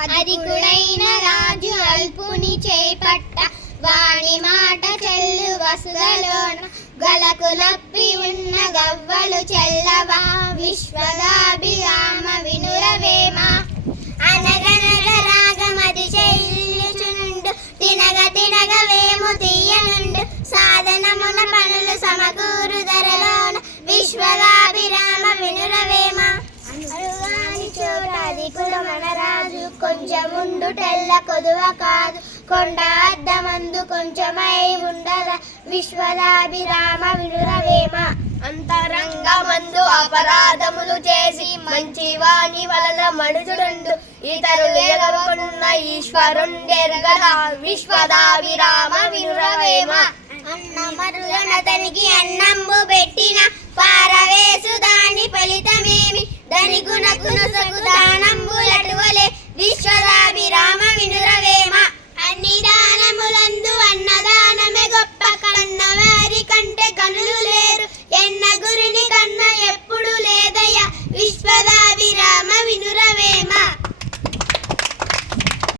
అధికుడైన రాజు అల్పుని చేపట్ట వాణి మాట చెల్లు వసుదలోన గలకులప్పి ఉన్న గవ్వలు చెల్లవా విశ్వదాభిరామ వినురవేమ అనగనగ రాగమది చెల్లుచునుండు తినగ తినగ వేము తీయనుండు సాధనమున పనులు సమకూరు ధరలోన విశ్వదాభిరామ వినురవేమ అరుగాని చోట అధికుల మనరాజు కొంచెముండు తెల్ల కొదువ కాదు కొండ అద్దమందు కొంచెమై ఉండద విశ్వదాభిరామ వినురవేమ అంతరంగమందు అపరాధములు చేసి మంచి వాణి వలన మనుజుడుండు ఇతరులు ఎగరుకున్న ఈశ్వరుండెరగడ విశ్వదాభిరామ వినురవేమ అన్నమరుగనతనికి అన్నంబు పెట్టిన పారవేసు దాని ఫలితమేమి ధనికునకును సగు దానంబులటువ